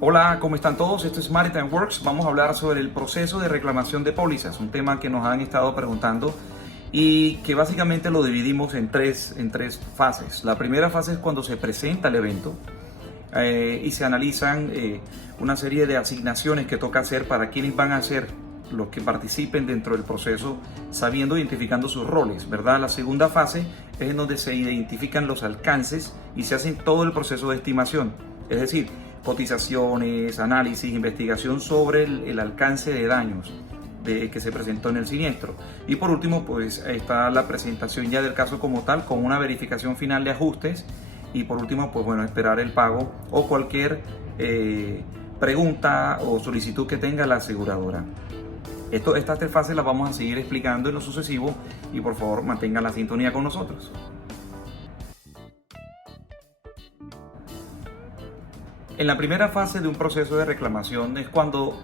Hola, ¿cómo están todos? Esto es Maritime Works. Vamos a hablar sobre el proceso de reclamación de pólizas, un tema que nos han estado preguntando y que básicamente lo dividimos en tres fases. La primera fase es cuando se presenta el evento y se analizan una serie de asignaciones que toca hacer para quienes van a ser los que participen dentro del proceso, sabiendo, identificando sus roles, ¿verdad? La segunda fase es en donde se identifican los alcances y se hace todo el proceso de estimación, es decir, cotizaciones, análisis, investigación sobre el alcance de daños que se presentó en el siniestro. Y por último, pues está la presentación ya del caso como tal, con una verificación final de ajustes. Y por último, pues bueno, esperar el pago o cualquier pregunta o solicitud que tenga la aseguradora. Estas tres fases las vamos a seguir explicando en lo sucesivo y por favor mantengan la sintonía con nosotros. En la primera fase de un proceso de reclamación es cuando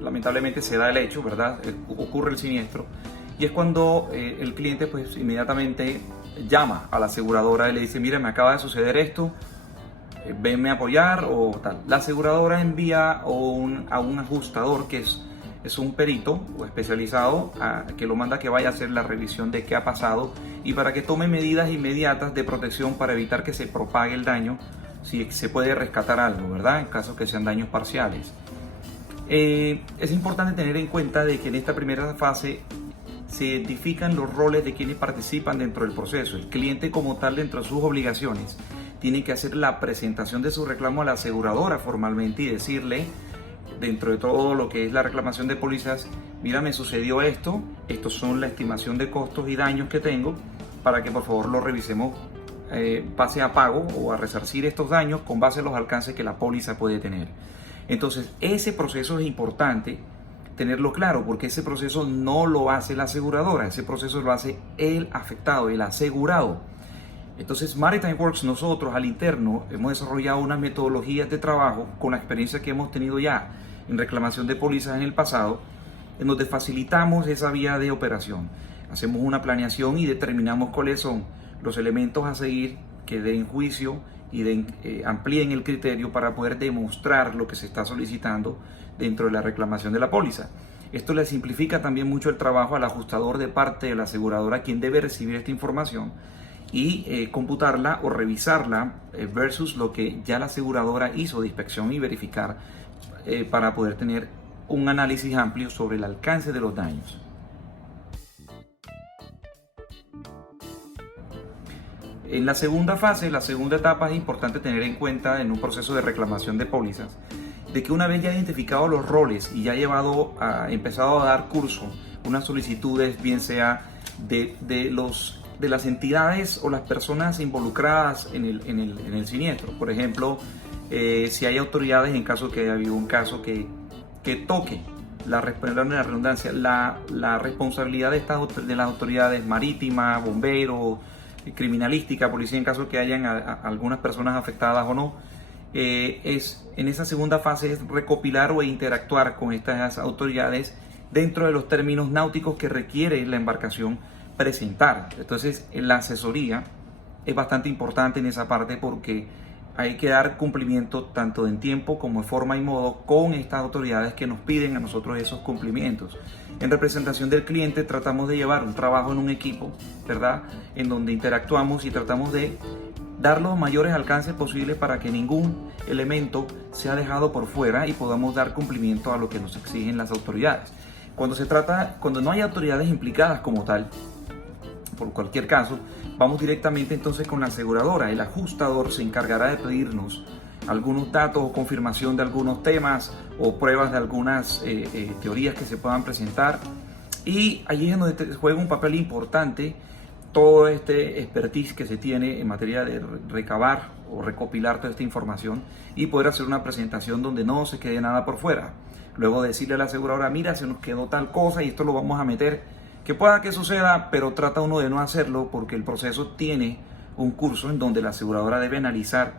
lamentablemente se da el hecho, ¿verdad? Ocurre el siniestro y es cuando el cliente pues inmediatamente llama a la aseguradora y le dice, mira, me acaba de suceder esto, venme a apoyar o tal. La aseguradora envía a un ajustador que es un perito o especializado que lo manda a que vaya a hacer la revisión de qué ha pasado y para que tome medidas inmediatas de protección para evitar que se propague el daño, si se puede rescatar algo, ¿verdad? En caso que sean daños parciales. Es importante tener en cuenta de que en esta primera fase se identifican los roles de quienes participan dentro del proceso. El cliente como tal, dentro de sus obligaciones, tiene que hacer la presentación de su reclamo a la aseguradora formalmente y decirle, dentro de todo lo que es la reclamación de pólizas, mira, me sucedió esto, estos son la estimación de costos y daños que tengo, para que por favor lo revisemos, pase a pago o a resarcir estos daños con base a los alcances que la póliza puede tener. Entonces, ese proceso es importante tenerlo claro, porque ese proceso no lo hace la aseguradora, ese proceso lo hace el afectado, el asegurado. Entonces, Maritime Works, nosotros al interno hemos desarrollado unas metodologías de trabajo con la experiencia que hemos tenido ya en reclamación de pólizas en el pasado, en donde facilitamos esa vía de operación. Hacemos una planeación y determinamos cuáles son los elementos a seguir que den juicio y amplíen el criterio para poder demostrar lo que se está solicitando dentro de la reclamación de la póliza. Esto le simplifica también mucho el trabajo al ajustador de parte de la aseguradora, quien debe recibir esta información y computarla o revisarla versus lo que ya la aseguradora hizo de inspección y verificar para poder tener un análisis amplio sobre el alcance de los daños. En la segunda fase, la segunda etapa, es importante tener en cuenta en un proceso de reclamación de pólizas, de que una vez ya identificado los roles y ya empezado a dar curso, unas solicitudes, bien sea de las entidades o las personas involucradas en el siniestro. Por ejemplo, si hay autoridades, en caso que haya habido un caso que toque la redundancia, la responsabilidad de las autoridades marítimas, bomberos, criminalística, policía, en caso que hayan algunas personas afectadas o no, en esa segunda fase es recopilar o interactuar con estas autoridades dentro de los términos náuticos que requiere la embarcación presentar. Entonces, la asesoría es bastante importante en esa parte porque hay que dar cumplimiento tanto en tiempo como en forma y modo con estas autoridades que nos piden a nosotros esos cumplimientos. En representación del cliente tratamos de llevar un trabajo en un equipo, ¿verdad? En donde interactuamos y tratamos de dar los mayores alcances posibles para que ningún elemento sea dejado por fuera y podamos dar cumplimiento a lo que nos exigen las autoridades. Cuando no hay autoridades implicadas como tal, por cualquier caso, vamos directamente entonces con la aseguradora. El ajustador se encargará de pedirnos algunos datos o confirmación de algunos temas o pruebas de algunas teorías que se puedan presentar. Y allí es donde juega un papel importante todo este expertise que se tiene en materia de recabar o recopilar toda esta información y poder hacer una presentación donde no se quede nada por fuera. Luego decirle a la aseguradora, mira, se nos quedó tal cosa y esto lo vamos a meter. Que pueda que suceda, pero trata uno de no hacerlo porque el proceso tiene un curso en donde la aseguradora debe analizar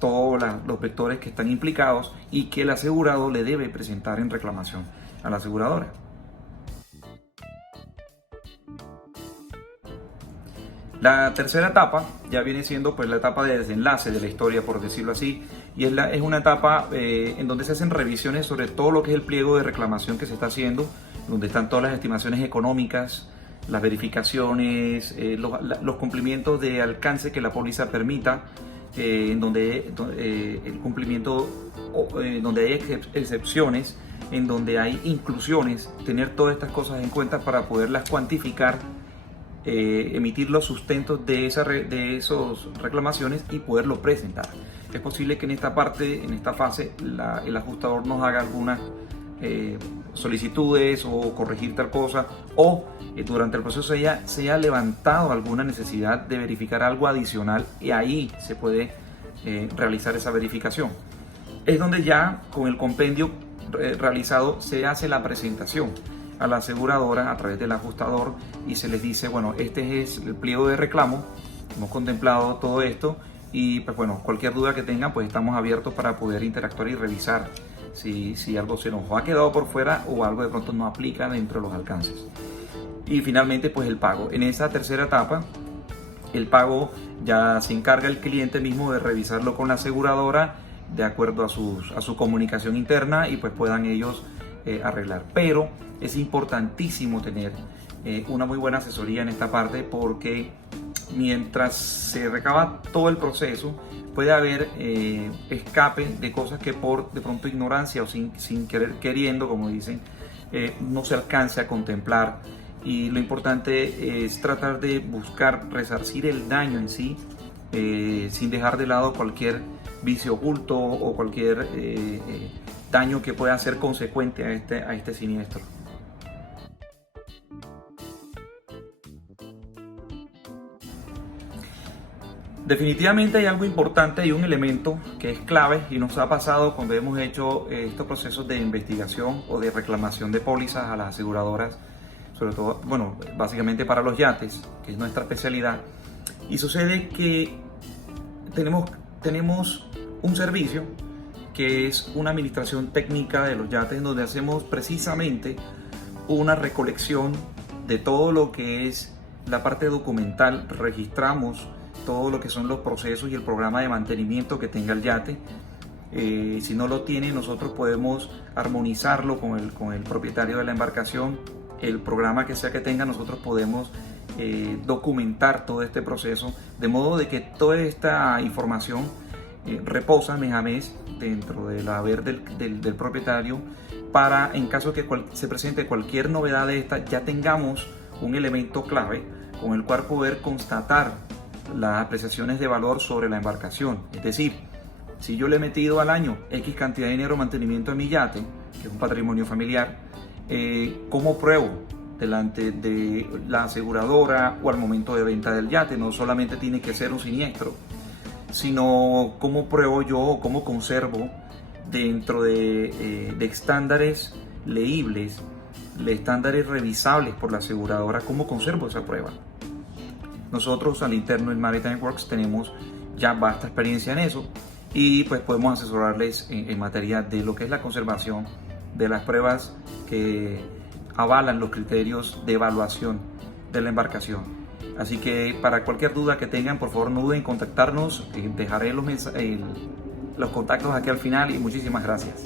todos los vectores que están implicados y que el asegurado le debe presentar en reclamación a la aseguradora. La tercera etapa ya viene siendo pues la etapa de desenlace de la historia, por decirlo así, y es una etapa en donde se hacen revisiones sobre todo lo que es el pliego de reclamación que se está haciendo, donde están todas las estimaciones económicas, las verificaciones, los cumplimientos de alcance que la póliza permita, en donde el cumplimiento, donde hay excepciones, en donde hay inclusiones, tener todas estas cosas en cuenta para poderlas cuantificar, emitir los sustentos de esas reclamaciones y poderlo presentar. Es posible que en esta parte, en esta fase, el ajustador nos haga algunas solicitudes o corregir tal cosa, o durante el proceso se haya levantado alguna necesidad de verificar algo adicional, y ahí se puede realizar esa verificación. Es donde ya con el compendio realizado se hace la presentación a la aseguradora a través del ajustador y se les dice, bueno, este es el pliego de reclamo, hemos contemplado todo esto y pues bueno, cualquier duda que tengan pues estamos abiertos para poder interactuar y revisar si algo se nos ha quedado por fuera o algo de pronto no aplica dentro de los alcances. Y finalmente pues el pago. En esa tercera etapa el pago ya se encarga el cliente mismo de revisarlo con la aseguradora de acuerdo a su comunicación interna y pues puedan ellos arreglar. Pero es importantísimo tener una muy buena asesoría en esta parte, porque mientras se recaba todo el proceso puede haber escape de cosas que por de pronto ignorancia o sin querer queriendo, como dicen, no se alcance a contemplar, y lo importante es tratar de buscar resarcir el daño en sí, sin dejar de lado cualquier vicio oculto o cualquier daño que pueda ser consecuente a este siniestro. Definitivamente hay algo importante y un elemento que es clave y nos ha pasado cuando hemos hecho estos procesos de investigación o de reclamación de pólizas a las aseguradoras, sobre todo, bueno, básicamente para los yates, que es nuestra especialidad, y sucede que tenemos un servicio que es una administración técnica de los yates, donde hacemos precisamente una recolección de todo lo que es la parte documental, registramos todo lo que son los procesos y el programa de mantenimiento que tenga el yate. Si no lo tiene, nosotros podemos armonizarlo con el propietario de la embarcación. El programa que sea que tenga, nosotros podemos documentar todo este proceso, de modo de que toda esta información reposa mes a mes dentro del haber del propietario, para en caso de que se presente cualquier novedad de esta, ya tengamos un elemento clave con el cual poder constatar las apreciaciones de valor sobre la embarcación. Es decir, si yo le he metido al año X cantidad de dinero de mantenimiento a mi yate, que es un patrimonio familiar, ¿cómo pruebo delante de la aseguradora o al momento de venta del yate? No solamente tiene que ser un siniestro, sino cómo pruebo yo o cómo conservo dentro de estándares leíbles, de estándares revisables por la aseguradora, cómo conservo esa prueba. Nosotros al interno en Maritime Works tenemos ya vasta experiencia en eso y pues podemos asesorarles en materia de lo que es la conservación de las pruebas que avalan los criterios de evaluación de la embarcación. Así que para cualquier duda que tengan, por favor no duden en contactarnos, dejaré los contactos aquí al final y muchísimas gracias.